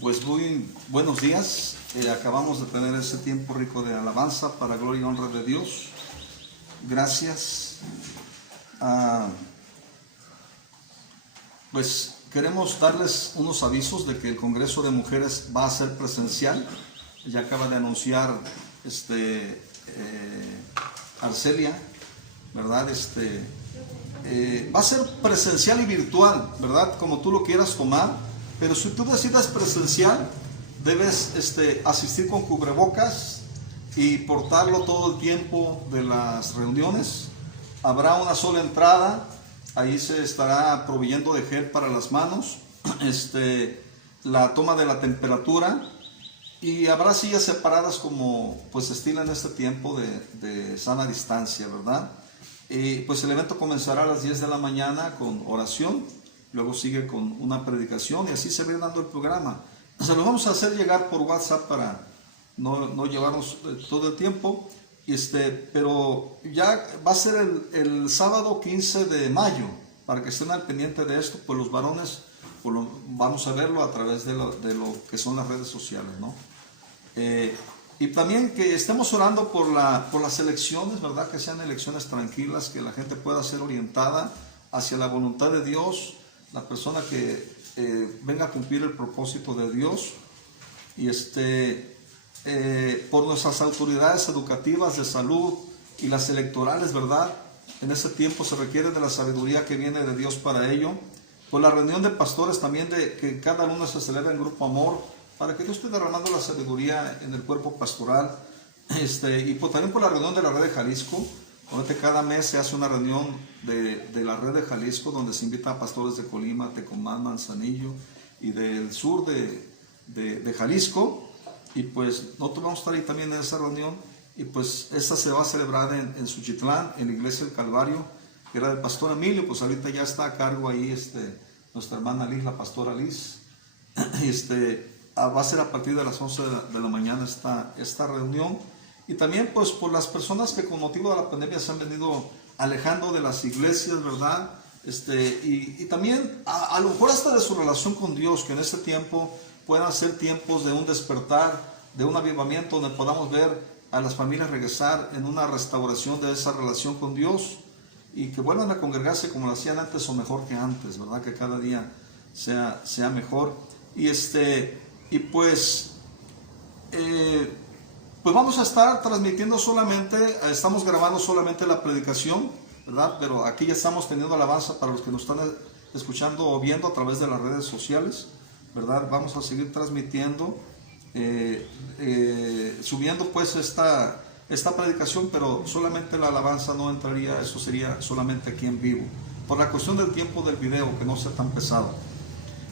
Pues muy buenos días. Acabamos de tener ese tiempo rico de alabanza para gloria y honra de Dios. Gracias. Pues queremos darles unos avisos de que el Congreso de Mujeres va a ser presencial. Ya acaba de anunciar Arcelia, ¿verdad? Va a ser presencial y virtual, ¿verdad? Como tú lo quieras tomar. Pero si tú decides presencial, debes asistir con cubrebocas y portarlo todo el tiempo de las reuniones. Habrá una sola entrada, ahí se estará proveyendo de gel para las manos, la toma de la temperatura, y habrá sillas separadas como pues estila en este tiempo de sana distancia, ¿verdad? Pues el evento comenzará a las 10 de la mañana con oración. Luego sigue con una predicación y así se va dando el programa. Se lo vamos a hacer llegar por WhatsApp para no llevarnos todo el tiempo. Pero ya va a ser el sábado 15 de mayo, para que estén al pendiente de esto, pues los varones vamos a verlo a través de lo que son las redes sociales, ¿no? Y también que estemos orando por las elecciones, ¿verdad? Que sean elecciones tranquilas, que la gente pueda ser orientada hacia la voluntad de Dios, la persona que venga a cumplir el propósito de Dios, y por nuestras autoridades educativas de salud y las electorales, ¿verdad? En ese tiempo se requiere de la sabiduría que viene de Dios para ello. Por la reunión de pastores también, de que cada uno se celebra en grupo amor, para que Dios esté derramando la sabiduría en el cuerpo pastoral. Y también por la reunión de la red de Jalisco, donde cada mes se hace una reunión de la red de Jalisco, donde se invita a pastores de Colima, Tecomán, Manzanillo y del sur de Jalisco. Y pues nosotros vamos a estar ahí también en esa reunión. Y pues esta se va a celebrar en Suchitlán, en la iglesia del Calvario, que era del pastor Emilio. Pues ahorita ya está a cargo ahí nuestra hermana Liz, la pastora Liz. Va a ser a partir de las 11 de la mañana esta reunión. Y también pues por las personas que con motivo de la pandemia se han venido alejando de las iglesias, ¿verdad? Y también a lo mejor hasta de su relación con Dios, que en este tiempo puedan ser tiempos de un despertar, de un avivamiento, donde podamos ver a las familias regresar en una restauración de esa relación con Dios, y que vuelvan a congregarse como lo hacían antes o mejor que antes, ¿verdad? Que cada día sea mejor. Pues vamos a estar transmitiendo solamente, estamos grabando solamente la predicación, ¿verdad? Pero aquí ya estamos teniendo alabanza para los que nos están escuchando o viendo a través de las redes sociales, ¿verdad? Vamos a seguir transmitiendo, subiendo pues esta predicación, pero solamente la alabanza no entraría, eso sería solamente aquí en vivo, por la cuestión del tiempo del video, que no sea tan pesado.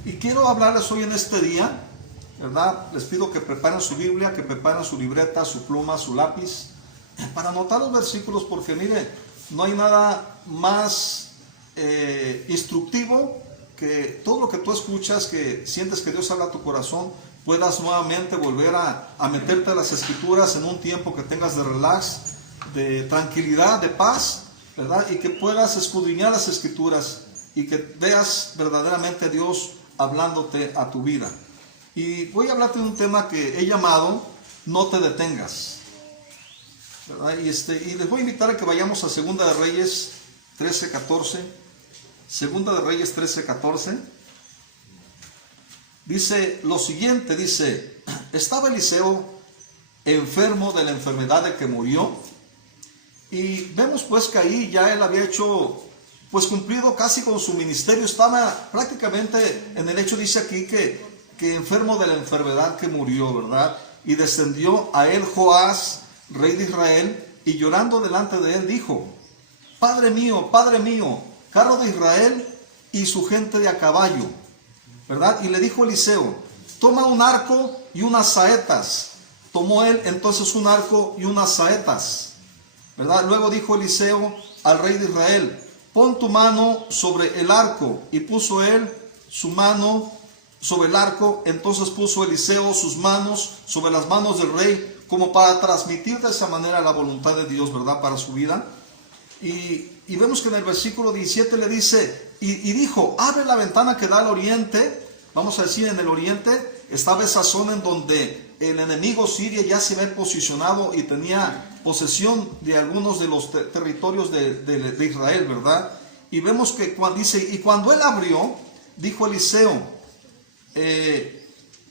Y quiero hablarles hoy en este día, ¿verdad? Les pido que preparen su Biblia, que preparen su libreta, su pluma, su lápiz, para anotar los versículos, porque mire, no hay nada más instructivo que todo lo que tú escuchas, que sientes que Dios habla a tu corazón, puedas nuevamente volver a meterte a las escrituras en un tiempo que tengas de relax, de tranquilidad, de paz, ¿verdad? Y que puedas escudriñar las escrituras y que veas verdaderamente a Dios hablándote a tu vida. Y voy a hablarte de un tema que he llamado No te detengas, ¿verdad? Y les voy a invitar a que vayamos a Segunda de Reyes 13:14. Segunda de Reyes 13:14. Dice lo siguiente, dice: estaba Eliseo enfermo de la enfermedad de que murió. Y vemos pues que ahí ya él había hecho, pues cumplido casi con su ministerio. Estaba prácticamente en el hecho, dice aquí, que enfermo de la enfermedad que murió, ¿verdad? Y descendió a él Joás, rey de Israel, y llorando delante de él dijo: Padre mío, carro de Israel y su gente de a caballo, ¿verdad? Y le dijo Eliseo: toma un arco y unas saetas. Tomó él entonces un arco y unas saetas, ¿verdad? Luego dijo Eliseo al rey de Israel: pon tu mano sobre el arco. Y puso él su mano sobre el arco. Entonces puso Eliseo sus manos sobre las manos del rey, como para transmitir de esa manera la voluntad de Dios, ¿verdad? Para su vida. Y vemos que en el versículo 17 le dice, y dijo: abre la ventana que da al oriente, vamos a decir en el oriente, estaba esa zona en donde el enemigo Siria ya se había posicionado y tenía posesión de algunos de los territorios de Israel, ¿verdad? Y vemos que cuando dice, y cuando él abrió, dijo Eliseo,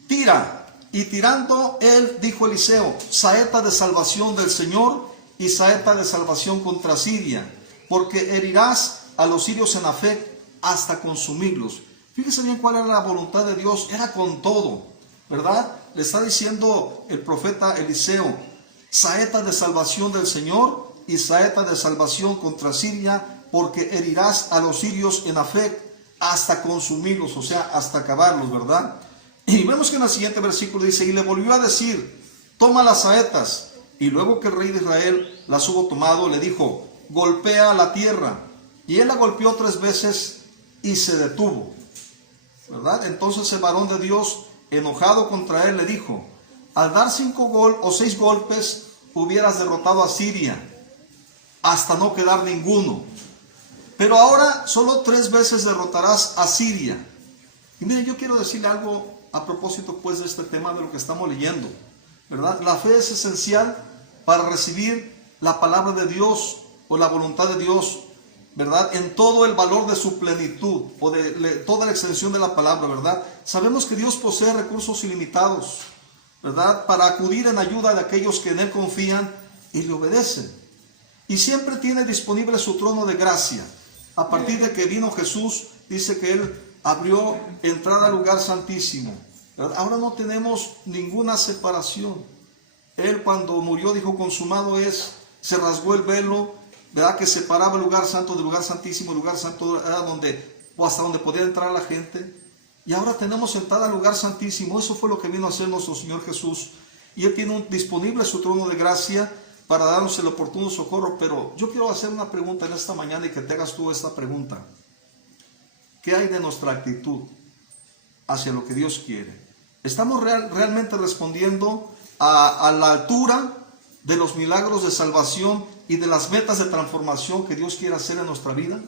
tira. Y tirando él, dijo Eliseo, saeta de salvación del Señor y saeta de salvación contra Siria, porque herirás a los sirios en Afec hasta consumirlos. Fíjese bien cuál era la voluntad de Dios, era con todo, ¿verdad? Le está diciendo el profeta Eliseo, saeta de salvación del Señor y saeta de salvación contra Siria, porque herirás a los sirios en Afec hasta consumirlos, o sea, hasta acabarlos, ¿verdad? Y vemos que en el siguiente versículo dice, y le volvió a decir, toma las saetas. Y luego que el rey de Israel las hubo tomado, le dijo, golpea la tierra. Y él la golpeó 3 veces y se detuvo, ¿verdad? Entonces el varón de Dios, enojado contra él, le dijo, al dar 6 golpes, hubieras derrotado a Siria, hasta no quedar ninguno. Pero ahora solo 3 veces derrotarás a Siria. Y miren, yo quiero decirle algo a propósito pues de este tema de lo que estamos leyendo, ¿verdad? La fe es esencial para recibir la palabra de Dios o la voluntad de Dios, ¿verdad? En todo el valor de su plenitud o de toda la extensión de la palabra, ¿verdad? Sabemos que Dios posee recursos ilimitados, ¿verdad? Para acudir en ayuda de aquellos que en Él confían y le obedecen. Y siempre tiene disponible su trono de gracia. A partir de que vino Jesús, dice que Él abrió entrada al lugar santísimo, ¿verdad? Ahora no tenemos ninguna separación. Él cuando murió dijo, consumado es, se rasgó el velo, ¿verdad? Que separaba el lugar santo del lugar santísimo. El lugar santo era hasta donde podía entrar la gente. Y ahora tenemos entrada al lugar santísimo. Eso fue lo que vino a hacer nuestro Señor Jesús. Y Él tiene disponible su trono de gracia para darnos el oportuno socorro. Pero yo quiero hacer una pregunta en esta mañana y que te hagas tú esta pregunta. ¿Qué hay de nuestra actitud hacia lo que Dios quiere? ¿Estamos realmente respondiendo a la altura de los milagros de salvación y de las metas de transformación que Dios quiere hacer en nuestra vida?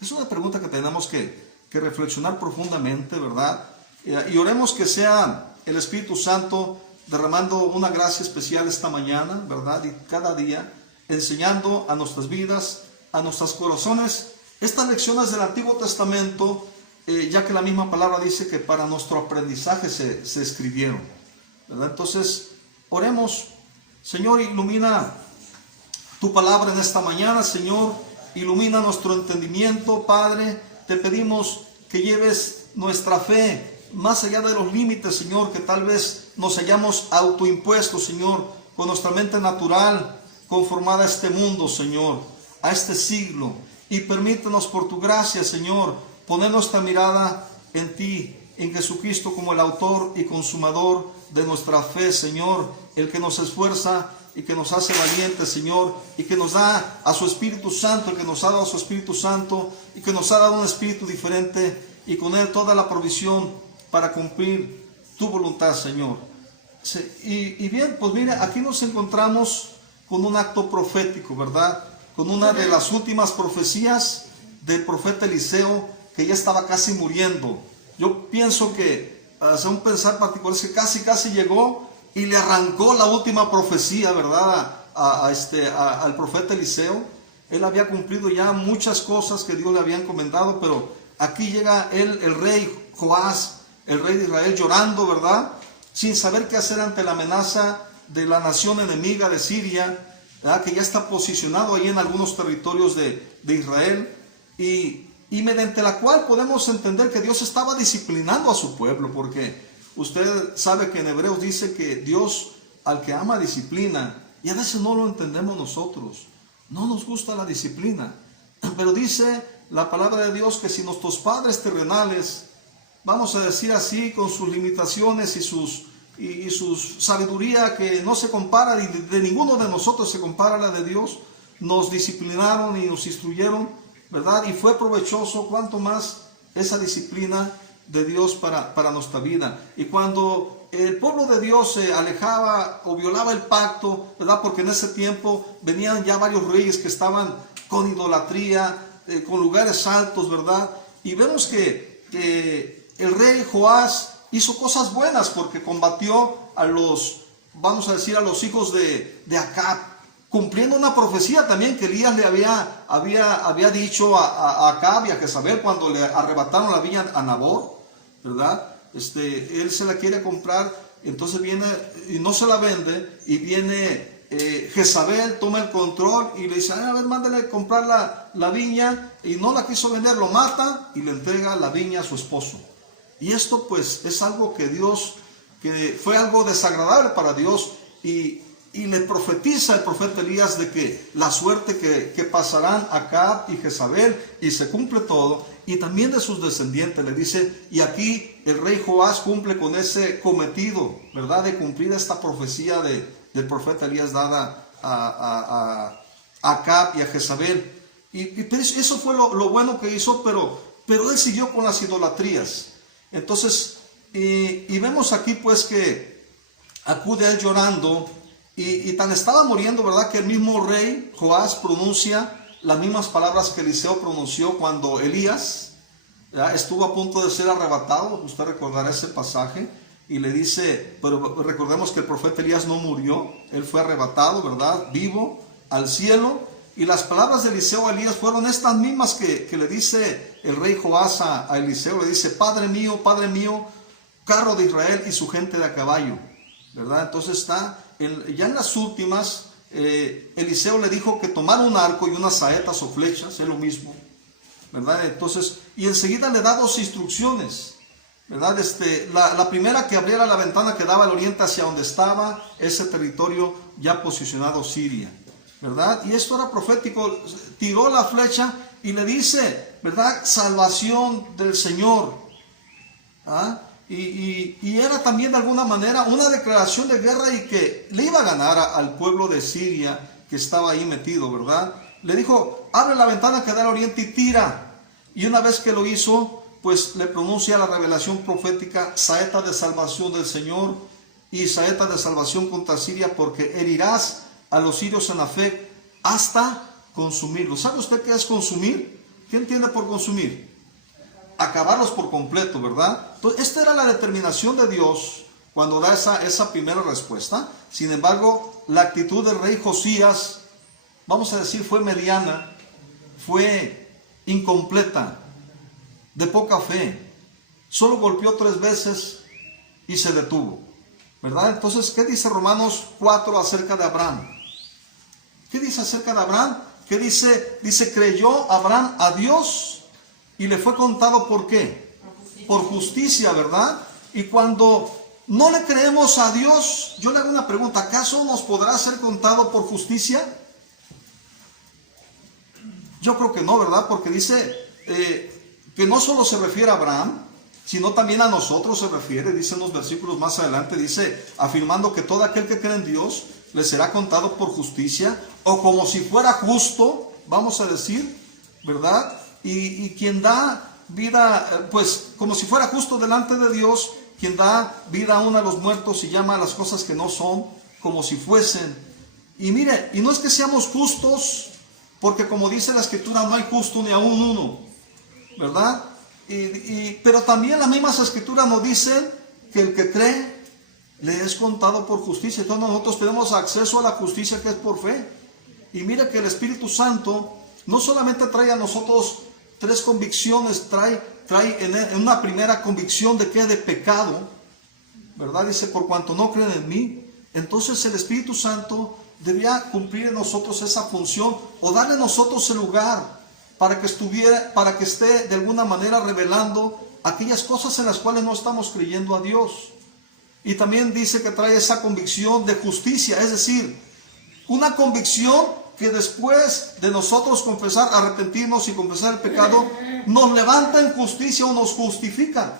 Es una pregunta que tenemos que reflexionar profundamente, ¿verdad? Y oremos que sea el Espíritu Santo derramando una gracia especial esta mañana, ¿verdad? Y cada día enseñando a nuestras vidas, a nuestros corazones, estas lecciones del Antiguo Testamento, ya que la misma palabra dice que para nuestro aprendizaje se escribieron, ¿verdad? Entonces, oremos. Señor, ilumina tu palabra en esta mañana, Señor, ilumina nuestro entendimiento, Padre. Te pedimos que lleves nuestra fe más allá de los límites, Señor, que tal vez nos hayamos autoimpuesto, Señor, con nuestra mente natural, conformada a este mundo, Señor, a este siglo. Y permítanos por tu gracia, Señor, poner nuestra mirada en ti, en Jesucristo como el autor y consumador de nuestra fe, Señor, el que nos esfuerza y que nos hace valientes, Señor, y que nos da a su Espíritu Santo, el que nos ha dado a su Espíritu Santo y que nos ha dado un espíritu diferente y con él toda la provisión para cumplir tu voluntad, Señor. Y bien, pues mire, aquí nos encontramos con un acto profético, ¿verdad? Con una de las últimas profecías del profeta Eliseo, que ya estaba casi muriendo. Yo pienso que, hace un pensar particular, es que casi llegó y le arrancó la última profecía, ¿verdad? Al profeta Eliseo. Él había cumplido ya muchas cosas que Dios le había encomendado, pero aquí llega él, el rey Joás, el rey de Israel, llorando, ¿verdad? Sin saber qué hacer ante la amenaza de la nación enemiga de Siria, ¿verdad? Que ya está posicionado ahí en algunos territorios de Israel, y mediante la cual podemos entender que Dios estaba disciplinando a su pueblo, porque usted sabe que en Hebreos dice que Dios al que ama disciplina, y a veces no lo entendemos nosotros, no nos gusta la disciplina, pero dice la palabra de Dios que si nuestros padres terrenales, vamos a decir así, con sus limitaciones y su sabiduría que no se compara, y de ninguno de nosotros se compara a la de Dios, nos disciplinaron y nos instruyeron, ¿verdad? Y fue provechoso, cuanto más esa disciplina de Dios para nuestra vida. Y cuando el pueblo de Dios se alejaba o violaba el pacto, ¿verdad? Porque en ese tiempo venían ya varios reyes que estaban con idolatría, con lugares altos, ¿verdad? Y vemos que el rey Joás hizo cosas buenas porque combatió a los, vamos a decir, a los hijos de Acab, cumpliendo una profecía también que Elías le había dicho a Acab y a Jezabel cuando le arrebataron la viña a Nabot, ¿verdad? Él se la quiere comprar, entonces viene y no se la vende, y viene Jezabel, toma el control y le dice, a ver, mándale comprar la viña, y no la quiso vender, lo mata y le entrega la viña a su esposo. Y esto pues es algo que fue algo desagradable para Dios, y le profetiza el profeta Elías de que la suerte que pasarán Acab y Jezabel, y se cumple todo, y también de sus descendientes, le dice, y aquí el rey Joás cumple con ese cometido, ¿verdad?, de cumplir esta profecía del profeta Elías dada a Acab y a Jezabel. Y eso fue lo bueno que hizo, pero él siguió con las idolatrías. Entonces, y vemos aquí pues que acude a él llorando, y tan estaba muriendo, ¿verdad?, que el mismo rey Joás pronuncia las mismas palabras que Eliseo pronunció cuando Elías estuvo a punto de ser arrebatado. Usted recordará ese pasaje, y le dice, pero recordemos que el profeta Elías no murió, él fue arrebatado, ¿verdad?, vivo al cielo. Y las palabras de Eliseo a Elías fueron estas mismas que le dice el rey Joás a Eliseo. Le dice, Padre mío, carro de Israel y su gente de a caballo, ¿verdad? Entonces ya en las últimas, Eliseo le dijo que tomara un arco y unas saetas o flechas, es lo mismo, ¿verdad? Entonces, y enseguida le da dos instrucciones, ¿verdad? La primera, que abriera la ventana que daba al oriente hacia donde estaba ese territorio ya posicionado, Siria, ¿verdad? Y esto era profético. Tiró la flecha y le dice, ¿verdad?, salvación del Señor. Y era también de alguna manera una declaración de guerra, y que le iba a ganar al pueblo de Siria que estaba ahí metido, ¿verdad? Le dijo, abre la ventana que da al oriente y tira. Y una vez que lo hizo, pues le pronuncia la revelación profética, saeta de salvación del Señor y saeta de salvación contra Siria, porque herirás a los sirios en Afec hasta consumirlos. ¿Sabe usted qué es consumir? ¿Qué entiende por consumir? Acabarlos por completo, ¿verdad? Entonces, esta era la determinación de Dios cuando da esa primera respuesta. Sin embargo, la actitud del rey Josías, vamos a decir, fue mediana, fue incompleta, de poca fe. Solo golpeó 3 veces y se detuvo, ¿verdad? Entonces, ¿qué dice Romanos 4 acerca de Abraham? ¿Qué dice acerca de Abraham? ¿Qué dice? Dice, creyó Abraham a Dios y le fue contado, ¿por qué? Por justicia, ¿verdad? Y cuando no le creemos a Dios, yo le hago una pregunta, ¿acaso nos podrá ser contado por justicia? Yo creo que no, ¿verdad? Porque dice que no solo se refiere a Abraham, sino también a nosotros se refiere. Dice en los versículos más adelante, dice, afirmando que todo aquel que cree en Dios le será contado por justicia, o como si fuera justo, vamos a decir, ¿verdad? Y quien da vida, pues como si fuera justo delante de Dios, quien da vida aún a los muertos y llama a las cosas que no son como si fuesen. Y mire, y no es que seamos justos, porque como dice la Escritura, no hay justo ni aún uno, ¿verdad? Pero también las mismas Escrituras nos dicen que el que cree le es contado por justicia. Entonces nosotros tenemos acceso a la justicia que es por fe. Y mire que el Espíritu Santo no solamente trae a nosotros 3 convicciones, trae en una primera convicción de que es de pecado, ¿verdad? Dice, por cuanto no creen en mí. Entonces el Espíritu Santo debía cumplir en nosotros esa función, o darle a nosotros el lugar para que esté de alguna manera revelando aquellas cosas en las cuales no estamos creyendo a Dios. Y también dice que trae esa convicción de justicia, es decir, una convicción que después de nosotros confesar, arrepentirnos y confesar el pecado, nos levanta en justicia o nos justifica.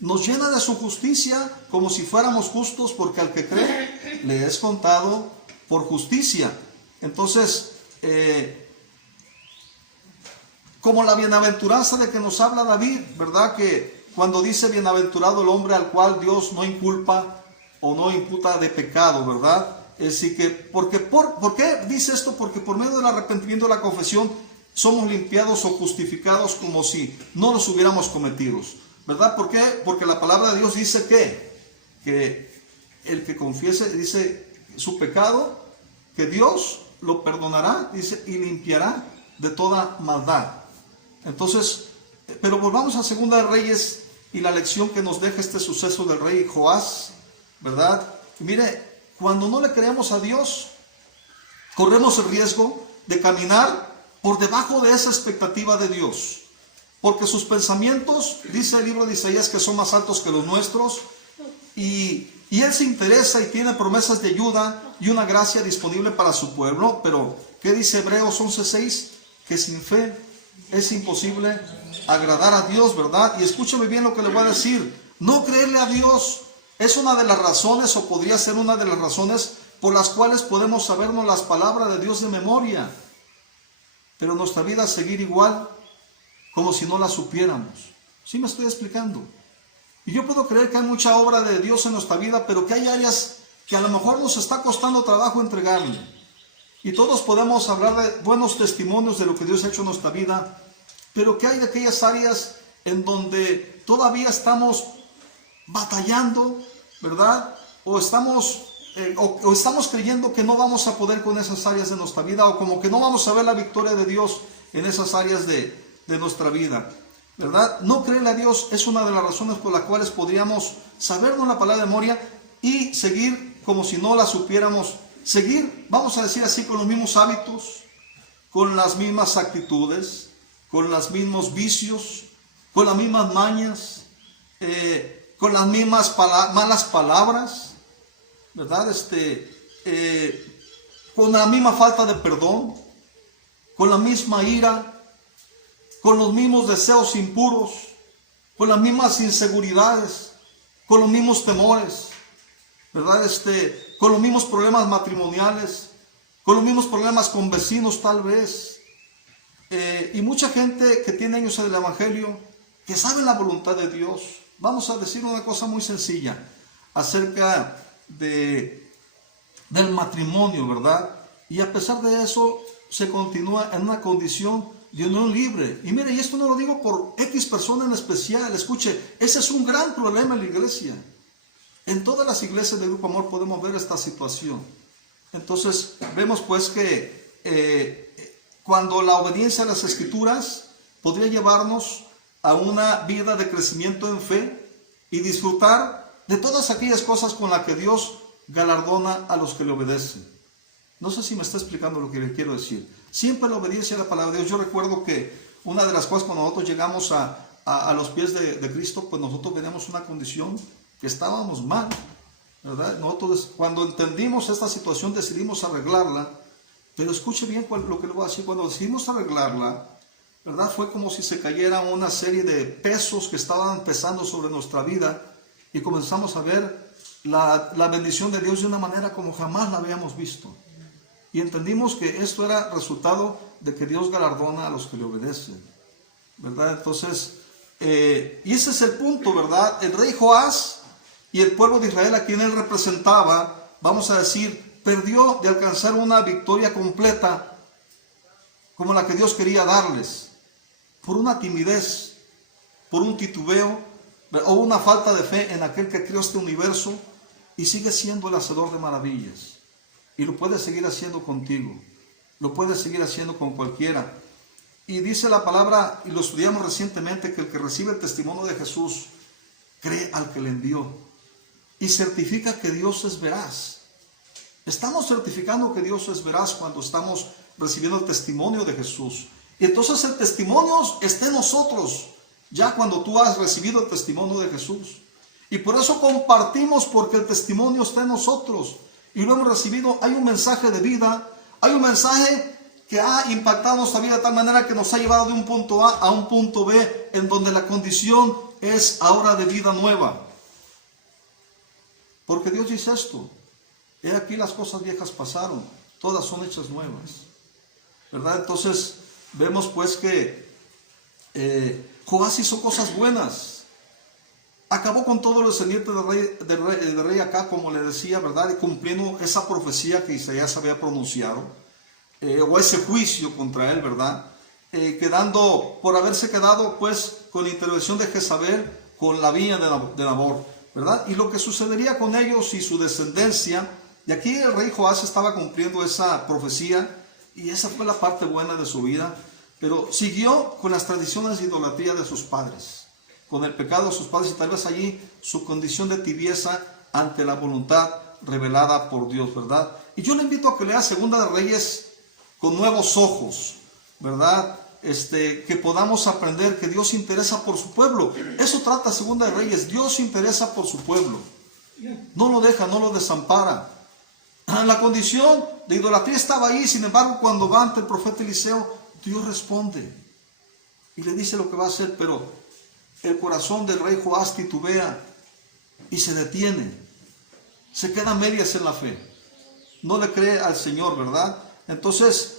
Nos llena de su justicia como si fuéramos justos, porque al que cree le es contado por justicia. Entonces, como la bienaventuranza de que nos habla David, ¿verdad? Que cuando dice bienaventurado el hombre al cual Dios no inculpa o no imputa de pecado, ¿verdad? Es decir, que, ¿por qué dice esto? Porque por medio del arrepentimiento y la confesión somos limpiados o justificados como si no los hubiéramos cometido. ¿verdad? ¿Por qué? Porque la palabra de Dios dice que el que confiese, dice, su pecado, que Dios lo perdonará, dice, y limpiará de toda maldad. Entonces, pero volvamos a Segunda de Reyes y la lección que nos deja este suceso del rey Joás, ¿verdad? Y mire, cuando no le creemos a Dios, corremos el riesgo de caminar por debajo de esa expectativa de Dios, porque sus pensamientos, dice el libro de Isaías, que son más altos que los nuestros, y Él se interesa y tiene promesas de ayuda y una gracia disponible para su pueblo. Pero, ¿qué dice Hebreos 11:6? Que sin fe es imposible agradar a Dios, ¿verdad? Y escúchame bien lo que le voy a decir. No creerle a Dios es una de las razones, o podría ser una de las razones, por las cuales podemos sabernos las palabras de Dios de memoria, pero nuestra vida seguir igual, como si no la supiéramos. ¿Sí me estoy explicando? Y yo puedo creer que hay mucha obra de Dios en nuestra vida, pero que hay áreas que a lo mejor nos está costando trabajo entregarle. Y todos podemos hablar de buenos testimonios de lo que Dios ha hecho en nuestra vida, pero que hay de aquellas áreas en donde todavía estamos batallando, ¿verdad? O estamos creyendo que no vamos a poder con esas áreas de nuestra vida, o como que no vamos a ver la victoria de Dios en esas áreas de nuestra vida, ¿verdad? No creerle a Dios es una de las razones por las cuales podríamos sabernos la palabra de memoria y seguir como si no la supiéramos. Seguir, vamos a decir así, con los mismos hábitos, con las mismas actitudes, con los mismos vicios, con las mismas mañas, con las mismas malas palabras, ¿verdad? Con la misma falta de perdón, con la misma ira, con los mismos deseos impuros, con las mismas inseguridades, con los mismos temores, ¿verdad? Con los mismos problemas matrimoniales, con los mismos problemas con vecinos tal vez. Y mucha gente que tiene años en el Evangelio, que sabe la voluntad de Dios. Vamos a decir una cosa muy sencilla acerca del matrimonio, ¿verdad? Y a pesar de eso, se continúa en una condición de unión libre. Y mire, y esto no lo digo por X persona en especial. Escuche, ese es un gran problema en la iglesia. En todas las iglesias del Grupo Amor podemos ver esta situación. Entonces, vemos pues que cuando la obediencia a las Escrituras podría llevarnos a una vida de crecimiento en fe y disfrutar de todas aquellas cosas con las que Dios galardona a los que le obedecen. No sé si me está explicando lo que le quiero decir. Siempre la obediencia a la palabra de Dios. Yo recuerdo que una de las cosas cuando nosotros llegamos a los pies de Cristo, pues nosotros teníamos una condición que estábamos mal, ¿verdad? Nosotros cuando entendimos esta situación decidimos arreglarla, pero escuche bien lo que le voy a decir. Cuando decidimos arreglarla, ¿verdad? Fue como si se cayera una serie de pesos que estaban pesando sobre nuestra vida y comenzamos a ver la bendición de Dios de una manera como jamás la habíamos visto. Y entendimos que esto era resultado de que Dios galardona a los que le obedecen, ¿verdad? Entonces, y ese es el punto, ¿verdad? El rey Joás y el pueblo de Israel, a quien él representaba, vamos a decir, perdió de alcanzar una victoria completa como la que Dios quería darles, por una timidez, por un titubeo o una falta de fe en aquel que creó este universo y sigue siendo el hacedor de maravillas. Y lo puede seguir haciendo contigo, lo puede seguir haciendo con cualquiera. Y dice la palabra, y lo estudiamos recientemente, que el que recibe el testimonio de Jesús cree al que le envió y certifica que Dios es veraz. Estamos certificando que Dios es veraz cuando estamos recibiendo el testimonio de Jesús. Y entonces el testimonio está en nosotros, ya cuando tú has recibido el testimonio de Jesús. Y por eso compartimos, porque el testimonio está en nosotros. Y lo hemos recibido. Hay un mensaje de vida, hay un mensaje que ha impactado nuestra vida de tal manera que nos ha llevado de un punto A a un punto B, en donde la condición es ahora de vida nueva. Porque Dios dice esto: he aquí las cosas viejas pasaron, todas son hechas nuevas, ¿verdad? Entonces vemos pues que Joás hizo cosas buenas. Acabó con todo lo descendiente del rey acá, como le decía, ¿verdad? Y cumpliendo esa profecía que Isaías había pronunciado, o ese juicio contra él, ¿verdad? Por haberse quedado, pues, con la intervención de Jezabel, con la viña de Nabor, ¿verdad? Y lo que sucedería con ellos y su descendencia, y aquí el rey Joás estaba cumpliendo esa profecía, y esa fue la parte buena de su vida, pero siguió con las tradiciones de idolatría de sus padres, con el pecado de sus padres, y tal vez allí su condición de tibieza ante la voluntad revelada por Dios, ¿verdad? Y yo le invito a que lea Segunda de Reyes con nuevos ojos, ¿verdad? Que podamos aprender que Dios se interesa por su pueblo. Eso trata Segunda de Reyes. Dios se interesa por su pueblo. No lo deja, no lo desampara. La condición de idolatría estaba ahí. Sin embargo, cuando va ante el profeta Eliseo, Dios responde y le dice lo que va a hacer, pero el corazón del rey Joás titubea y se detiene. Se queda a medias en la fe. No le cree al Señor, ¿verdad? Entonces,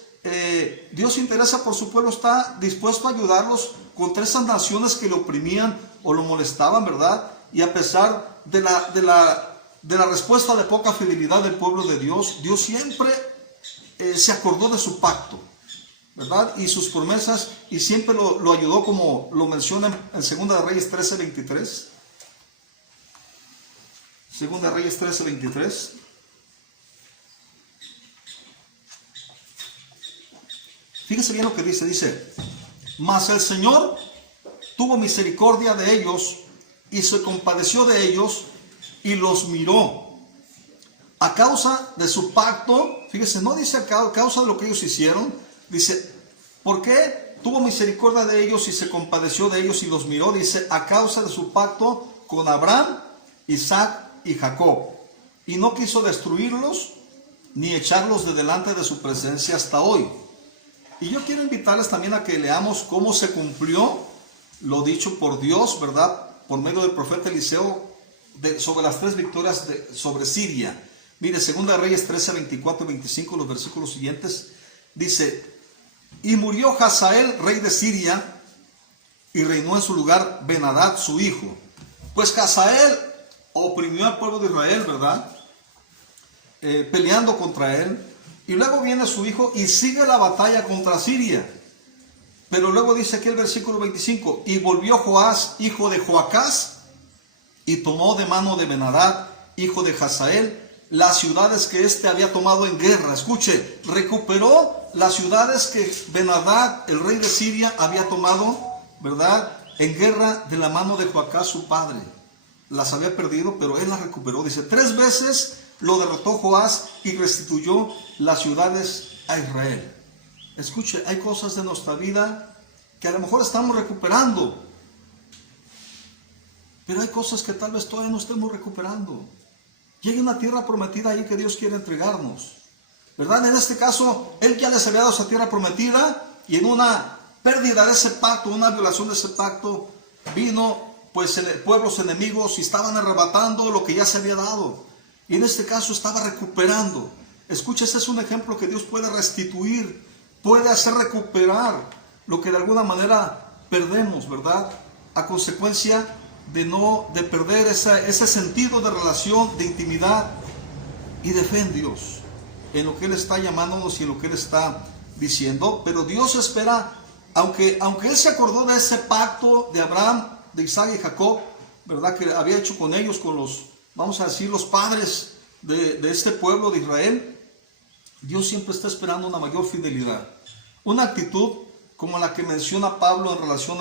Dios se interesa por su pueblo, está dispuesto a ayudarlos contra esas naciones que lo oprimían o lo molestaban, ¿verdad? Y a pesar de la respuesta de poca fidelidad del pueblo de Dios, Dios siempre se acordó de su pacto, ¿verdad? Y sus promesas, y siempre lo ayudó, como lo menciona en 2 de Reyes 13:23. 2 de Reyes 13:23. Fíjese bien lo que dice, mas el Señor tuvo misericordia de ellos y se compadeció de ellos y los miró. A causa de su pacto, fíjese, no dice a causa de lo que ellos hicieron, dice, ¿por qué tuvo misericordia de ellos y se compadeció de ellos y los miró? Dice, a causa de su pacto con Abraham, Isaac y Jacob, y no quiso destruirlos ni echarlos de delante de su presencia hasta hoy. Y yo quiero invitarles también a que leamos cómo se cumplió lo dicho por Dios, ¿verdad? Por medio del profeta Eliseo sobre las 3 victorias sobre Siria. Mire, 2 de Reyes 13, 24 y 25, los versículos siguientes. Dice, y murió Hazael, rey de Siria, y reinó en su lugar Ben-Hadad, su hijo. Pues Hazael oprimió al pueblo de Israel, ¿verdad? Peleando contra él. Y luego viene su hijo y sigue la batalla contra Siria. Pero luego dice aquí el versículo 25, y volvió Joás, hijo de Joacás, y tomó de mano de Ben-Hadad, hijo de Hazael, las ciudades que éste había tomado en guerra. Escuche, recuperó las ciudades que Ben-Hadad, el rey de Siria, había tomado, ¿verdad?, en guerra de la mano de Joacás, su padre. Las había perdido, pero él las recuperó. Dice, 3 veces lo derrotó Joás y restituyó las ciudades a Israel. Escuche, hay cosas de nuestra vida que a lo mejor estamos recuperando, pero hay cosas que tal vez todavía no estemos recuperando. Y hay una tierra prometida ahí que Dios quiere entregarnos, ¿verdad? En este caso, Él ya les había dado esa tierra prometida, y en una pérdida de ese pacto, una violación de ese pacto, vino pues pueblos enemigos y estaban arrebatando lo que ya se había dado. Y en este caso estaba recuperando. Escucha, ese es un ejemplo que Dios puede restituir, puede hacer recuperar lo que de alguna manera perdemos, ¿verdad? A consecuencia de perder ese sentido de relación, de intimidad y de fe en Dios, en lo que Él está llamándonos y en lo que Él está diciendo. Pero Dios espera, aunque Él se acordó de ese pacto de Abraham, de Isaac y Jacob, ¿verdad?, que había hecho con ellos, con los, vamos a decir, los padres de este pueblo de Israel, Dios siempre está esperando una mayor fidelidad, una actitud como la que menciona Pablo en relación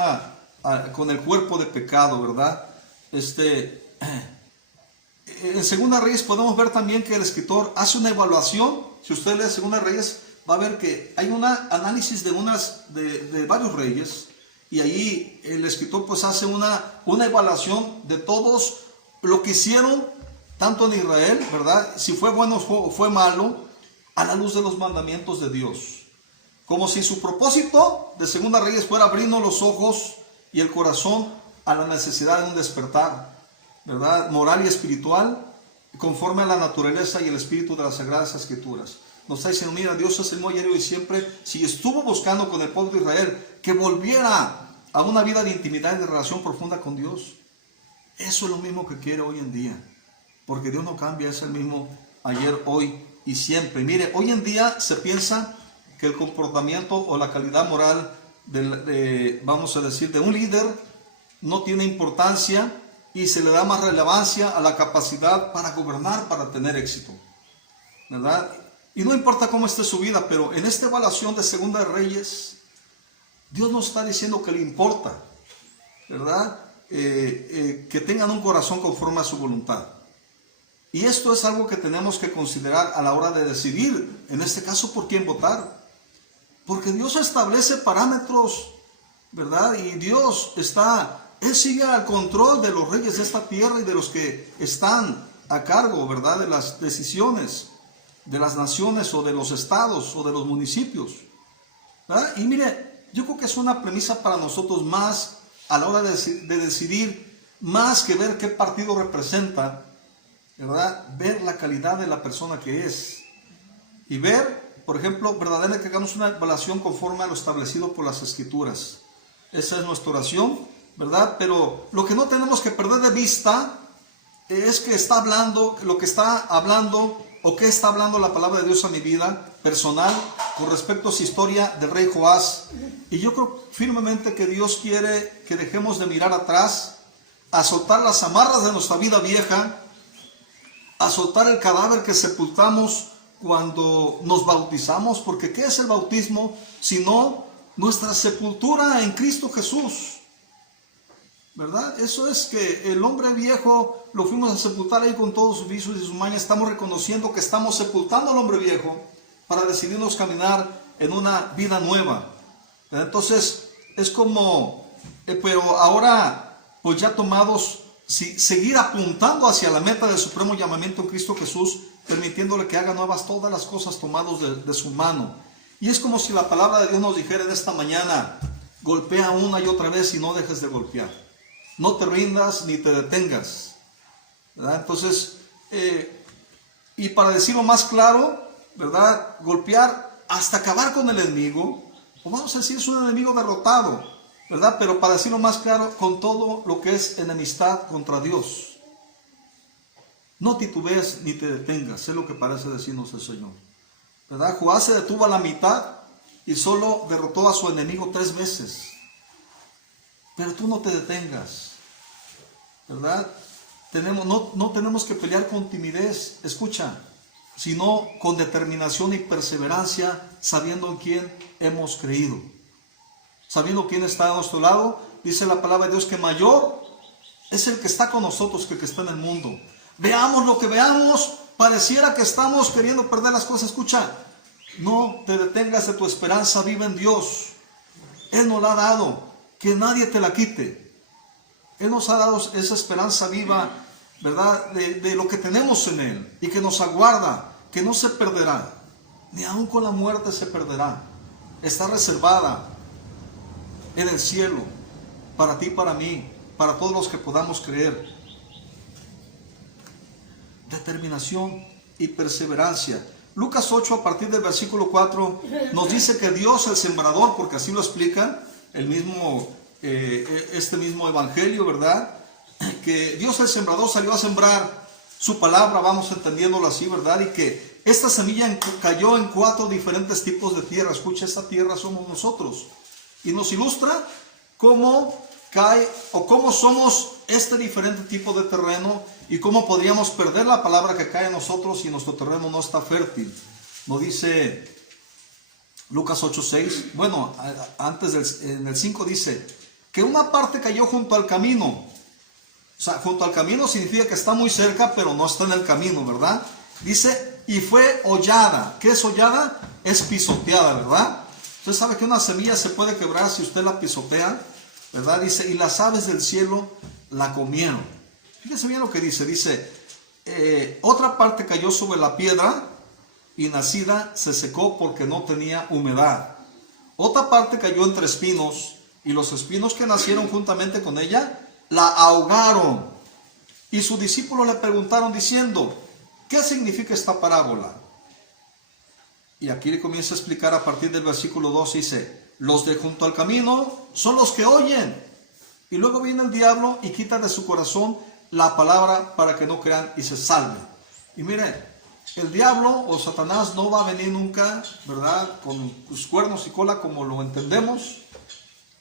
con el cuerpo de pecado, ¿verdad? En Segunda Reyes podemos ver también que el escritor hace una evaluación. Si usted lee Segunda Reyes, va a ver que hay un análisis de varios reyes, y ahí el escritor pues hace una evaluación de todos lo que hicieron, tanto en Israel, ¿verdad?, si fue bueno o fue malo, a la luz de los mandamientos de Dios. Como si su propósito de Segunda Reyes fuera abrirnos los ojos y el corazón a la necesidad de un despertar, ¿verdad?, moral y espiritual, conforme a la naturaleza y el espíritu de las Sagradas Escrituras. Nos está diciendo, mira, Dios es el mismo ayer y siempre. Si estuvo buscando con el pueblo de Israel que volviera a una vida de intimidad y de relación profunda con Dios, eso es lo mismo que quiere hoy en día, porque Dios no cambia, es el mismo ayer, hoy y siempre. Y mire, hoy en día se piensa que el comportamiento o la calidad moral vamos a decir, de un líder no tiene importancia y se le da más relevancia a la capacidad para gobernar, para tener éxito, ¿verdad? Y no importa cómo esté su vida, pero en esta evaluación de Segunda de Reyes, Dios nos está diciendo que le importa, ¿verdad? Que tengan un corazón conforme a su voluntad. Y esto es algo que tenemos que considerar a la hora de decidir, en este caso, por quién votar. Porque Dios establece parámetros, ¿verdad? Y Dios Él sigue al control de los reyes de esta tierra y de los que están a cargo, ¿verdad? De las decisiones de las naciones o de los estados o de los municipios, ¿verdad? Y mire, yo creo que es una premisa para nosotros más a la hora de decidir, más que ver qué partido representa, ¿verdad? Ver la calidad de la persona que es. Y ver, por ejemplo, verdaderamente que hagamos una evaluación conforme a lo establecido por las Escrituras. Esa es nuestra oración, ¿verdad? Pero lo que no tenemos que perder de vista es que está hablando, lo que está hablando o qué está hablando la palabra de Dios a mi vida personal con respecto a su historia del rey Joás. Y yo creo firmemente que Dios quiere que dejemos de mirar atrás, a soltar las amarras de nuestra vida vieja, a soltar el cadáver que sepultamos cuando nos bautizamos, porque ¿qué es el bautismo? Sino nuestra sepultura en Cristo Jesús, ¿verdad? Eso es que el hombre viejo lo fuimos a sepultar ahí con todos sus vicios y sus mañas. Estamos reconociendo que estamos sepultando al hombre viejo para decidirnos caminar en una vida nueva, ¿verdad? Entonces es como, pero ahora pues ya tomados, seguir apuntando hacia la meta del supremo llamamiento en Cristo Jesús, permitiéndole que haga nuevas todas las cosas tomados de su mano. Y es como si la palabra de Dios nos dijera en esta mañana: golpea una y otra vez y no dejes de golpear. No te rindas ni te detengas, ¿verdad? Entonces, y para decirlo más claro, ¿verdad? Golpear hasta acabar con el enemigo, o vamos a decir es un enemigo derrotado, ¿verdad? Pero para decirlo más claro, con todo lo que es enemistad contra Dios. No titubees ni te detengas, es lo que parece decirnos el Señor, ¿verdad? Joás se detuvo a la mitad y solo derrotó a su enemigo 3 veces. Pero tú no te detengas, ¿verdad? No tenemos que pelear con timidez, escucha, sino con determinación y perseverancia, sabiendo en quién hemos creído, sabiendo quién está a nuestro lado. Dice la palabra de Dios que mayor es el que está con nosotros que el que está en el mundo. Veamos lo que veamos, pareciera que estamos queriendo perder las cosas. Escucha, no te detengas de tu esperanza, vive en Dios. Él nos la ha dado, que nadie te la quite. Él nos ha dado esa esperanza viva, ¿verdad? De lo que tenemos en Él y que nos aguarda, que no se perderá, ni aun con la muerte se perderá. Está reservada en el cielo, para ti, para mí, para todos los que podamos creer. Determinación y perseverancia. Lucas 8, a partir del versículo 4, nos dice que Dios, el sembrador, porque así lo explica este mismo evangelio, ¿verdad? Que Dios, el sembrador, salió a sembrar su palabra, vamos entendiéndolo así, ¿verdad? Y que esta semilla cayó en 4 diferentes tipos de tierra. Escucha, esta tierra somos nosotros. Y nos ilustra cómo cae o cómo somos este diferente tipo de terreno y cómo podríamos perder la palabra que cae en nosotros si nuestro terreno no está fértil. Nos dice Lucas 8:6, bueno, antes en el 5 dice que una parte cayó junto al camino. O sea, junto al camino significa que está muy cerca, pero no está en el camino, ¿verdad? Dice, y fue hollada. ¿Qué es hollada? Es pisoteada, ¿verdad? Usted sabe que una semilla se puede quebrar si usted la pisotea, ¿verdad? Dice, y las aves del cielo la comieron. Fíjense bien lo que dice. Dice, otra parte cayó sobre la piedra y nacida se secó porque no tenía humedad. Otra parte cayó entre espinos y los espinos que nacieron juntamente con ella la ahogaron. Y sus discípulos le preguntaron diciendo, ¿qué significa esta parábola? Y aquí le comienza a explicar a partir del versículo 2, dice, los de junto al camino son los que oyen. Y luego viene el diablo y quita de su corazón la palabra para que no crean y se salven. Y mire, el diablo o Satanás no va a venir nunca, ¿verdad? Con sus cuernos y cola como lo entendemos,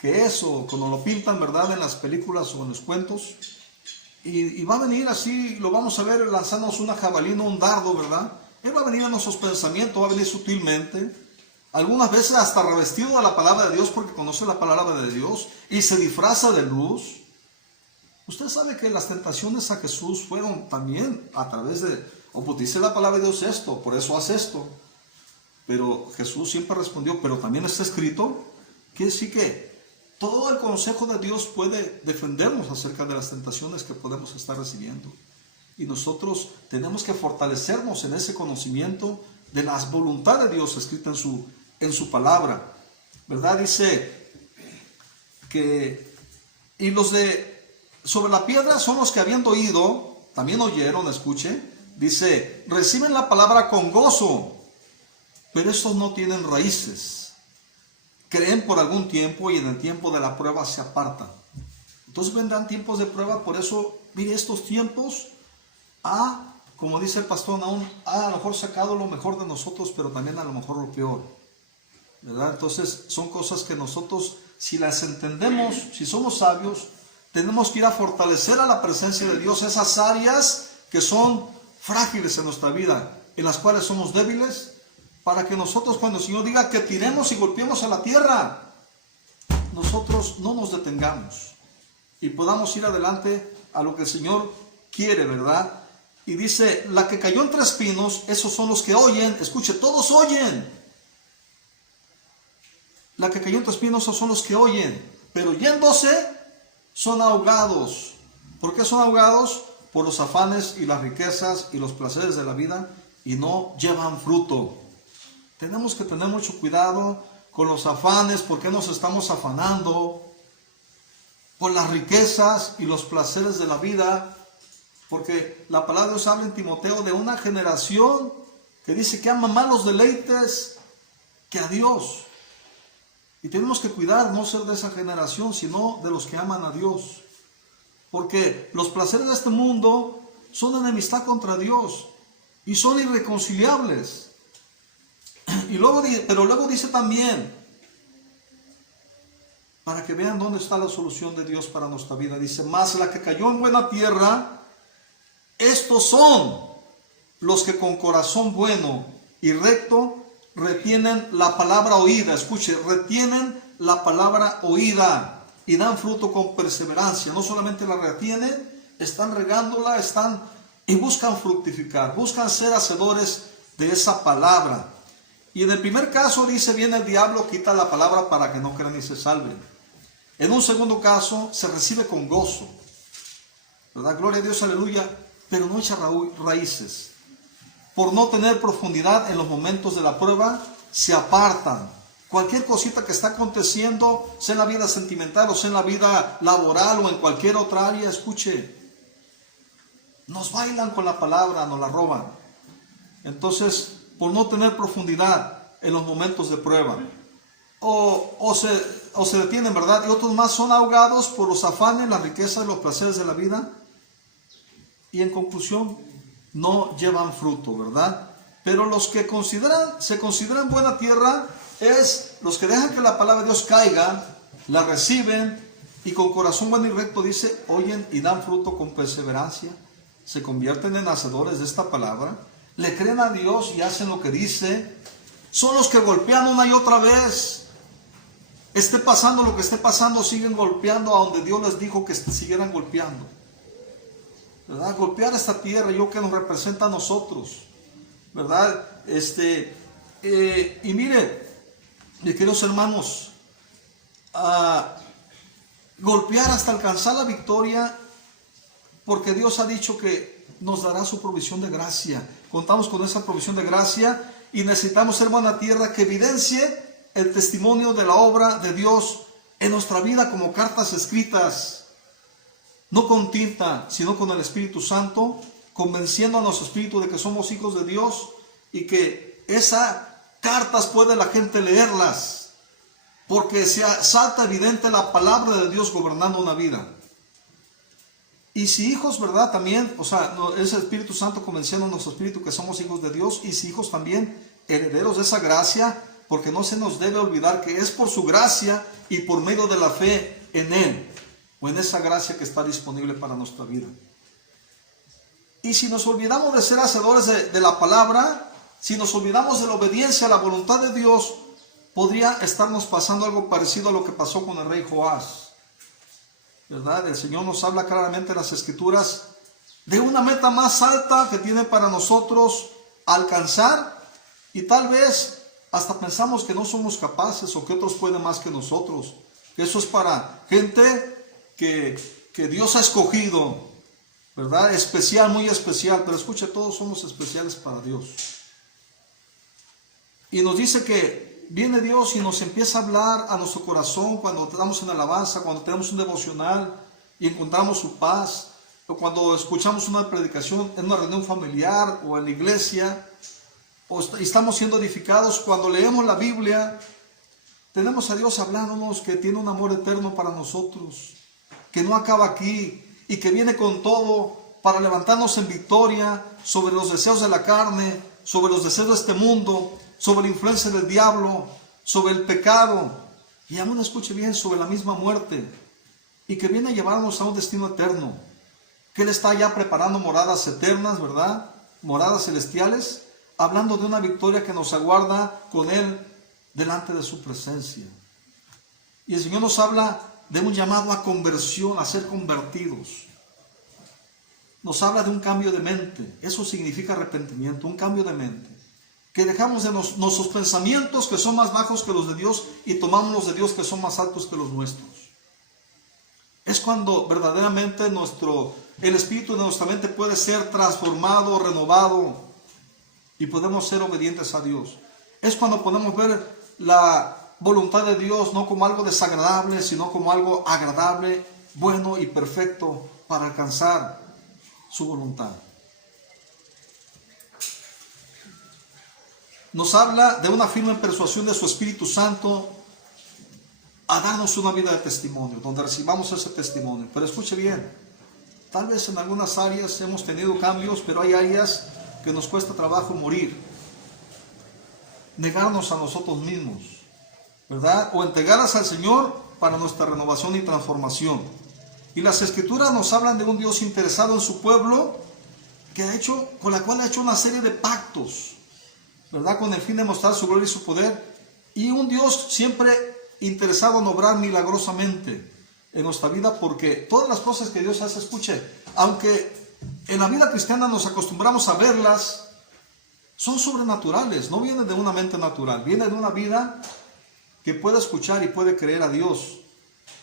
que eso, cuando lo pintan, ¿verdad?, en las películas o en los cuentos. Y va a venir así, lo vamos a ver lanzándonos una jabalina, un dardo, ¿verdad? Él va a venir a nuestros pensamientos, va a venir sutilmente. Algunas veces hasta revestido de la palabra de Dios porque conoce la palabra de Dios y se disfraza de luz. Usted sabe que las tentaciones a Jesús fueron también a través de, pues dice la palabra de Dios esto, por eso hace esto. Pero Jesús siempre respondió, pero también está escrito, que sí que todo el consejo de Dios puede defendernos acerca de las tentaciones que podemos estar recibiendo. Y nosotros tenemos que fortalecernos en ese conocimiento de las voluntades de Dios escritas en su palabra, ¿verdad? Dice que, y los de sobre la piedra son los que habiendo oído, también oyeron, escuche, dice, reciben la palabra con gozo, pero estos no tienen raíces, creen por algún tiempo y en el tiempo de la prueba se apartan. Entonces vendrán tiempos de prueba, por eso, mire, estos tiempos, como dice el pastor Naúm, a lo mejor sacado lo mejor de nosotros, pero también a lo mejor lo peor, ¿verdad? Entonces son cosas que nosotros, si las entendemos, si somos sabios, tenemos que ir a fortalecer a la presencia de Dios esas áreas que son frágiles en nuestra vida, en las cuales somos débiles, para que nosotros, cuando el Señor diga que tiremos y golpeemos a la tierra, nosotros no nos detengamos y podamos ir adelante a lo que el Señor quiere, ¿verdad? Y dice, la que cayó entre espinos, esos son los que oyen, escuche, todos oyen. La que cayó entre espinos, esos son los que oyen, pero yéndose, son ahogados. ¿Por qué son ahogados? Por los afanes y las riquezas y los placeres de la vida y no llevan fruto. Tenemos que tener mucho cuidado con los afanes. ¿Por qué nos estamos afanando? Por las riquezas y los placeres de la vida. Porque la palabra de Dios habla en Timoteo de una generación que dice que ama más los deleites que a Dios. Y tenemos que cuidar, no ser de esa generación, sino de los que aman a Dios. Porque los placeres de este mundo son enemistad contra Dios y son irreconciliables. Pero luego dice también, para que vean dónde está la solución de Dios para nuestra vida, dice, más la que cayó en buena tierra, estos son los que con corazón bueno y recto retienen la palabra oída. Escuche, retienen la palabra oída y dan fruto con perseverancia. No solamente la retienen, están regándola, y buscan fructificar, buscan ser hacedores de esa palabra. Y en el primer caso dice, viene el diablo, quita la palabra para que no crean y se salven. En un segundo caso, se recibe con gozo, ¿verdad? Gloria a Dios, aleluya, pero no echa raíces. Por no tener profundidad en los momentos de la prueba, se apartan. Cualquier cosita que está aconteciendo, sea en la vida sentimental o sea en la vida laboral o en cualquier otra área, escuche, nos bailan con la palabra, nos la roban. Entonces, por no tener profundidad en los momentos de prueba, o se detienen, ¿verdad? Y otros más son ahogados por los afanes, las riquezas y los placeres de la vida. Y en conclusión, no llevan fruto, ¿verdad? Pero los que se consideran buena tierra es los que dejan que la palabra de Dios caiga, la reciben y con corazón bueno y recto, dice, oyen y dan fruto con perseverancia, se convierten en hacedores de esta palabra, le creen a Dios y hacen lo que dice. Son los que golpean una y otra vez. Esté pasando lo que esté pasando, siguen golpeando a donde Dios les dijo que siguieran golpeando, ¿verdad? Golpear esta tierra, yo que nos representa a nosotros, ¿verdad? Y mire, mis queridos hermanos, golpear hasta alcanzar la victoria, porque Dios ha dicho que nos dará su provisión de gracia. Contamos con esa provisión de gracia y necesitamos ser buena tierra que evidencie el testimonio de la obra de Dios en nuestra vida como cartas escritas, no con tinta, sino con el Espíritu Santo, convenciendo a nuestro espíritu de que somos hijos de Dios y que esas cartas puede la gente leerlas, porque se salta evidente la palabra de Dios gobernando una vida. Y si hijos, ¿verdad? También, es el Espíritu Santo convenciendo a nuestro espíritu que somos hijos de Dios, y si hijos también, herederos de esa gracia, porque no se nos debe olvidar que es por su gracia y por medio de la fe en Él, o en esa gracia que está disponible para nuestra vida. Y si nos olvidamos de ser hacedores de la palabra, si nos olvidamos de la obediencia a la voluntad de Dios, podría estarnos pasando algo parecido a lo que pasó con el rey Joás, ¿verdad? El Señor nos habla claramente en las Escrituras de una meta más alta que tiene para nosotros alcanzar, y tal vez hasta pensamos que no somos capaces o que otros pueden más que nosotros. Eso es para gente que Dios ha escogido, ¿verdad? Especial, muy especial. Pero escuche, todos somos especiales para Dios. Y nos dice que viene Dios y nos empieza a hablar a nuestro corazón cuando estamos en alabanza, cuando tenemos un devocional y encontramos su paz, o cuando escuchamos una predicación en una reunión familiar o en la iglesia, o estamos siendo edificados, cuando leemos la Biblia, tenemos a Dios hablándonos que tiene un amor eterno para nosotros, que no acaba aquí y que viene con todo para levantarnos en victoria sobre los deseos de la carne, sobre los deseos de este mundo, sobre la influencia del diablo, sobre el pecado, y aún escuche bien, sobre la misma muerte, y que viene a llevarnos a un destino eterno, que Él está ya preparando moradas eternas, ¿verdad? Moradas celestiales, hablando de una victoria que nos aguarda con Él delante de su presencia. Y el Señor nos habla de un llamado a conversión, a ser convertidos. Nos habla de un cambio de mente. Eso significa arrepentimiento, un cambio de mente. Que dejamos de nuestros pensamientos que son más bajos que los de Dios y tomamos los de Dios que son más altos que los nuestros. Es cuando verdaderamente el espíritu de nuestra mente puede ser transformado, renovado, y podemos ser obedientes a Dios. Es cuando podemos ver la voluntad de Dios no como algo desagradable, sino como algo agradable, bueno y perfecto para alcanzar su voluntad. Nos habla de una firme persuasión de su Espíritu Santo a darnos una vida de testimonio, donde recibamos ese testimonio. Pero escuche bien, tal vez en algunas áreas hemos tenido cambios, pero hay áreas que nos cuesta trabajo morir, negarnos a nosotros mismos, ¿verdad? O entregarlas al Señor para nuestra renovación y transformación. Y las Escrituras nos hablan de un Dios interesado en su pueblo, con la cual ha hecho una serie de pactos, ¿verdad? Con el fin de mostrar su gloria y su poder. Y un Dios siempre interesado en obrar milagrosamente en nuestra vida, porque todas las cosas que Dios hace, escuche, aunque en la vida cristiana nos acostumbramos a verlas, son sobrenaturales, no vienen de una mente natural, vienen de una vida que puede escuchar y puede creer a Dios,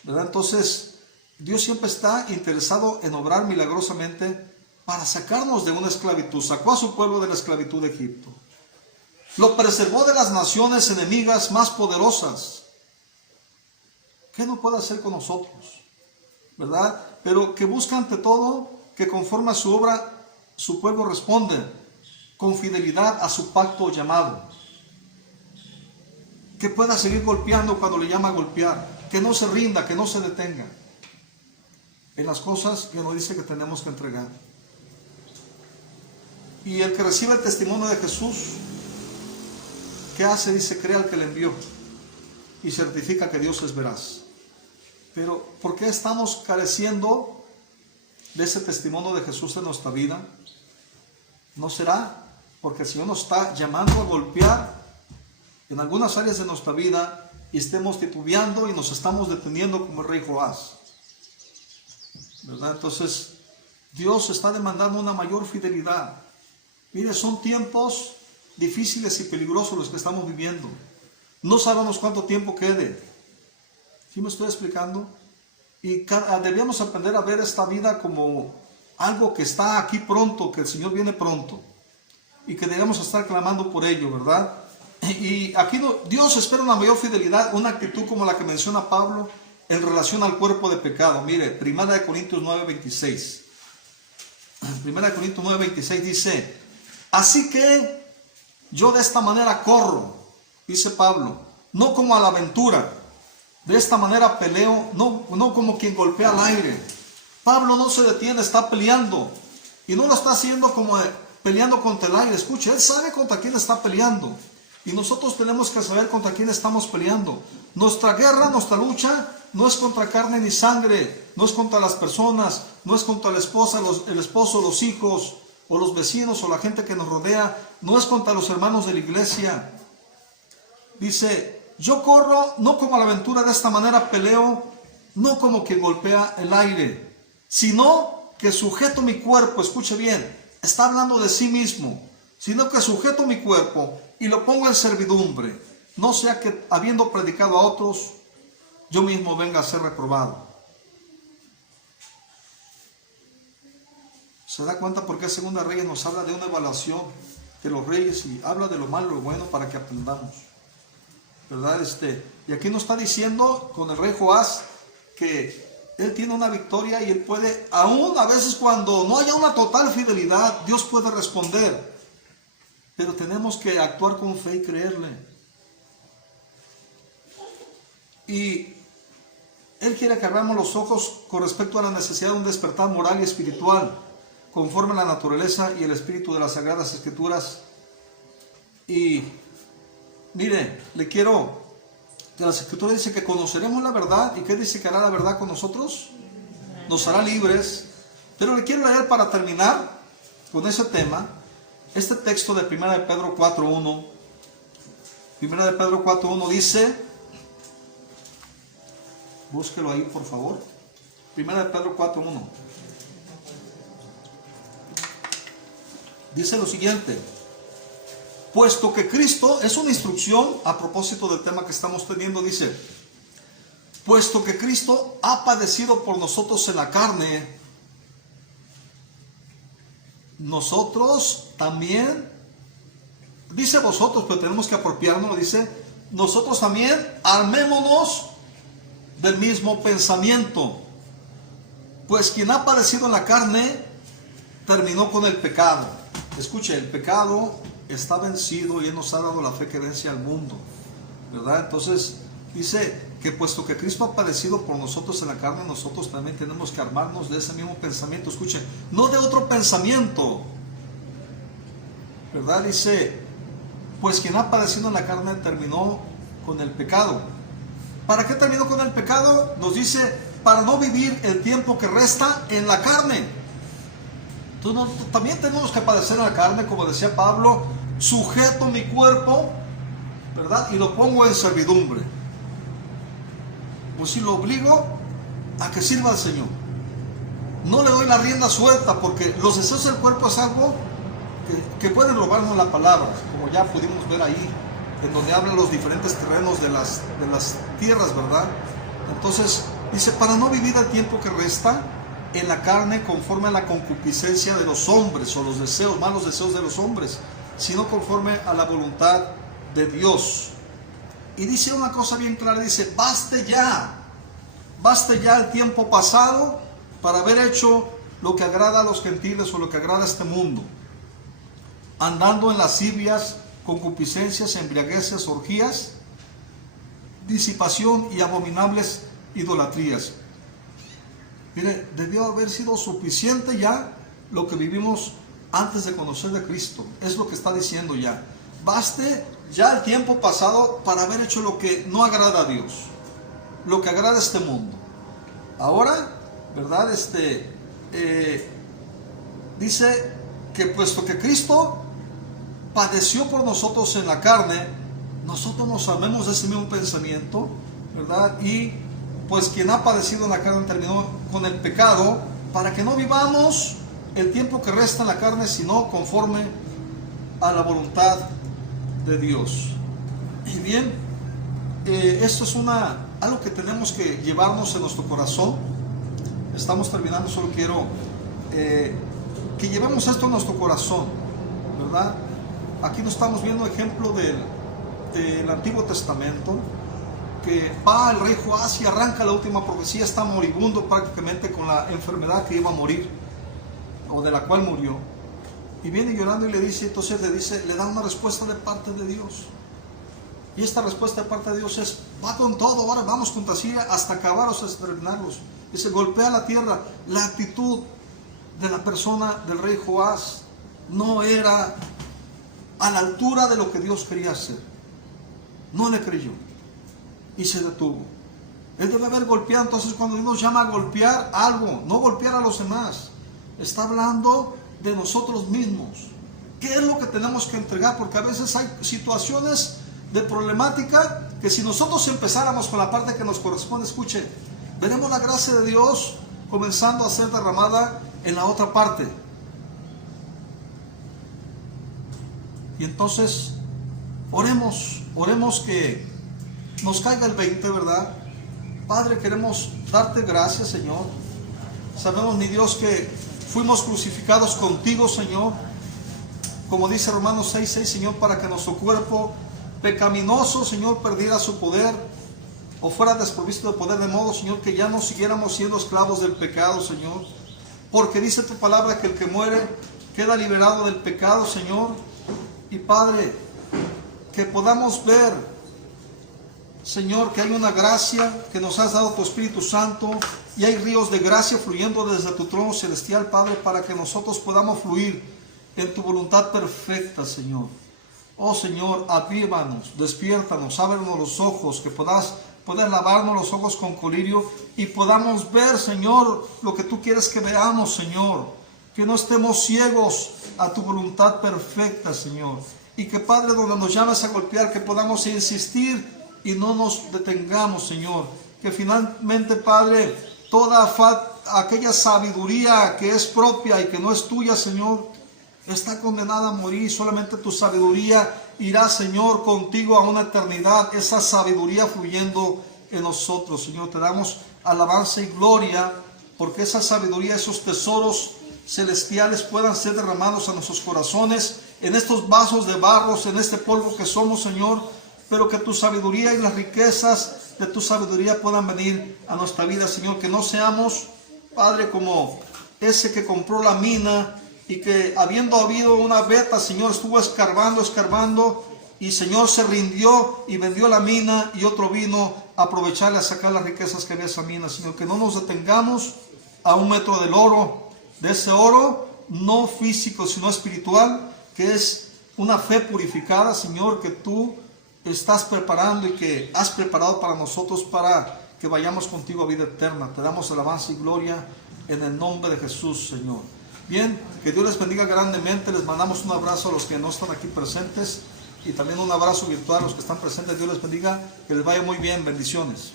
¿verdad? Entonces, Dios siempre está interesado en obrar milagrosamente para sacarnos de una esclavitud. Sacó a su pueblo de la esclavitud de Egipto. Lo preservó de las naciones enemigas más poderosas. ¿Qué no puede hacer con nosotros? ¿Verdad? Pero que busca ante todo que conforme a su obra, su pueblo responde con fidelidad a su pacto o llamado. Que pueda seguir golpeando cuando le llama a golpear. Que no se rinda, que no se detenga en las cosas que nos dice que tenemos que entregar. Y el que recibe el testimonio de Jesús, ¿qué hace? Dice, cree al que le envió y certifica que Dios es veraz. Pero ¿por qué estamos careciendo de ese testimonio de Jesús en nuestra vida? ¿No será porque el Señor nos está llamando a golpear en algunas áreas de nuestra vida y estemos titubeando y nos estamos deteniendo como el rey Joás? ¿Verdad? Entonces, Dios está demandando una mayor fidelidad. Mire, son tiempos difíciles y peligrosos los que estamos viviendo. No sabemos cuánto tiempo quede. ¿Sí me estoy explicando? Y debíamos aprender a ver esta vida como algo que está aquí pronto, que el Señor viene pronto. Y que debemos estar clamando por ello, ¿verdad? Y aquí Dios espera una mayor fidelidad, una actitud como la que menciona Pablo en relación al cuerpo de pecado. Mire, 1 Corintios 9:26. 1 Corintios 9:26 dice: así que yo de esta manera corro, dice Pablo, no como a la aventura. De esta manera peleo, no como quien golpea al aire. Pablo no se detiene, está peleando. Y no lo está haciendo como peleando contra el aire. Escuche, él sabe contra quién está peleando. Y nosotros tenemos que saber contra quién estamos peleando. Nuestra guerra, nuestra lucha, no es contra carne ni sangre, no es contra las personas, no es contra la esposa, el esposo, los hijos, o los vecinos, o la gente que nos rodea, no es contra los hermanos de la iglesia. Dice, yo corro no como a la aventura, de esta manera peleo, no como quien golpea el aire, sino que sujeto mi cuerpo, escuche bien, está hablando de sí mismo, sino que sujeto mi cuerpo y lo pongo en servidumbre, no sea que habiendo predicado a otros, yo mismo venga a ser reprobado. ¿Se da cuenta por qué Segunda Reyes nos habla de una evaluación de los reyes y habla de lo malo y lo bueno para que aprendamos? ¿Verdad? Y aquí nos está diciendo con el rey Joás que él tiene una victoria y él puede, aún a veces cuando no haya una total fidelidad, Dios puede responder. Pero tenemos que actuar con fe y creerle. Y Él quiere que abramos los ojos con respecto a la necesidad de un despertar moral y espiritual, conforme a la naturaleza y el espíritu de las Sagradas Escrituras. Y mire, le quiero, que las Escrituras dice que conoceremos la verdad. ¿Y qué dice que hará la verdad con nosotros? Nos hará libres. Pero le quiero leer para terminar con ese tema, este texto de 1 de Pedro 4.1. 1 de Pedro 4.1 dice, búsquelo ahí por favor, 1 de Pedro 4.1. Dice lo siguiente, puesto que Cristo, es una instrucción a propósito del tema que estamos teniendo, dice, puesto que Cristo ha padecido por nosotros en la carne, nosotros también, dice vosotros, pero tenemos que apropiarnos, dice, nosotros también armémonos del mismo pensamiento, pues quien ha padecido en la carne terminó con el pecado. Escuche, el pecado está vencido y Él nos ha dado la fe que vence al mundo, ¿verdad? Entonces dice que puesto que Cristo ha padecido por nosotros en la carne, nosotros también tenemos que armarnos de ese mismo pensamiento. Escuche, no de otro pensamiento, ¿verdad? Dice, pues quien ha padecido en la carne terminó con el pecado. ¿Para qué terminó con el pecado? Nos dice, para no vivir el tiempo que resta en la carne. Entonces también tenemos que padecer en la carne, como decía Pablo, sujeto mi cuerpo, ¿verdad? Y lo pongo en servidumbre. Pues si lo obligo a que sirva al Señor. No le doy la rienda suelta, porque los deseos del cuerpo es algo que pueden robarnos la palabra, como ya pudimos ver ahí, en donde hablan los diferentes terrenos de las tierras, ¿verdad? Entonces, dice, para no vivir el tiempo que resta en la carne conforme a la concupiscencia de los hombres, o los deseos, malos deseos de los hombres, sino conforme a la voluntad de Dios. Y dice una cosa bien clara, dice, baste ya el tiempo pasado para haber hecho lo que agrada a los gentiles o lo que agrada a este mundo, andando en lascivias, concupiscencias, embriagueces, orgías, disipación y abominables idolatrías. Mire, debió haber sido suficiente ya lo que vivimos antes de conocer de Cristo. Es lo que está diciendo ya. Baste ya el tiempo pasado para haber hecho lo que no agrada a Dios, lo que agrada a este mundo. Ahora, ¿verdad? Dice que puesto que Cristo padeció por nosotros en la carne, nosotros nos armemos de ese mismo pensamiento, ¿verdad? Y pues quien ha padecido en la carne terminó con el pecado, para que no vivamos el tiempo que resta en la carne, sino conforme a la voluntad de Dios. Y bien, esto es algo que tenemos que llevarnos en nuestro corazón. Estamos terminando, solo quiero que llevemos esto en nuestro corazón, ¿verdad? Aquí nos estamos viendo ejemplo del Antiguo Testamento, que va el rey Joás y arranca la última profecía, está moribundo prácticamente con la enfermedad que iba a morir, o de la cual murió, y viene llorando y le dice, entonces le da una respuesta de parte de Dios, y esta respuesta de parte de Dios es, va con todo, ahora vamos contra Siria hasta acabaros, hasta terminarlos. Dice, golpea la tierra. La actitud de la persona del rey Joás no era a la altura de lo que Dios quería hacer. No le creyó y se detuvo. Él debe haber golpeado. Entonces, cuando Dios nos llama a golpear algo, no golpear a los demás, está hablando de nosotros mismos. ¿Qué es lo que tenemos que entregar? Porque a veces hay situaciones de problemática que si nosotros empezáramos con la parte que nos corresponde, escuche, veremos la gracia de Dios comenzando a ser derramada en la otra parte. Y entonces, oremos que nos caiga el 20, ¿verdad? Padre, queremos darte gracias, Señor. Sabemos, mi Dios, que fuimos crucificados contigo, Señor. Como dice Romanos 6:6, Señor, para que nuestro cuerpo pecaminoso, Señor, perdiera su poder o fuera desprovisto de poder, de modo, Señor, que ya no siguiéramos siendo esclavos del pecado, Señor. Porque dice tu palabra que el que muere queda liberado del pecado, Señor. Y Padre, que podamos ver, Señor, que hay una gracia que nos has dado tu Espíritu Santo y hay ríos de gracia fluyendo desde tu trono celestial, Padre, para que nosotros podamos fluir en tu voluntad perfecta, Señor. Oh Señor, avívanos, despiértanos, ábrenos los ojos, que puedas lavarnos los ojos con colirio y podamos ver, Señor, lo que tú quieres que veamos, Señor. Que no estemos ciegos a tu voluntad perfecta, Señor. Y que, Padre, donde nos llames a golpear, que podamos insistir y no nos detengamos, Señor. Que finalmente, Padre, toda aquella sabiduría que es propia y que no es tuya, Señor, está condenada a morir. Solamente tu sabiduría irá, Señor, contigo a una eternidad. Esa sabiduría fluyendo en nosotros, Señor. Te damos alabanza y gloria, porque esa sabiduría, esos tesoros celestiales puedan ser derramados a nuestros corazones, en estos vasos de barros, en este polvo que somos, Señor, pero que tu sabiduría y las riquezas de tu sabiduría puedan venir a nuestra vida, Señor. Que no seamos, Padre, como ese que compró la mina y que, habiendo habido una veta, Señor, estuvo escarbando y, Señor, se rindió y vendió la mina y otro vino a aprovecharle a sacar las riquezas que había esa mina, Señor. Que no nos detengamos a 1 metro del oro, de ese oro no físico sino espiritual, que es una fe purificada, Señor, que tú estás preparando y que has preparado para nosotros, para que vayamos contigo a vida eterna. Te damos alabanza y gloria en el nombre de Jesús, Señor. Bien, que Dios les bendiga grandemente. Les mandamos un abrazo a los que no están aquí presentes y también un abrazo virtual a los que están presentes. Dios les bendiga, que les vaya muy bien. Bendiciones.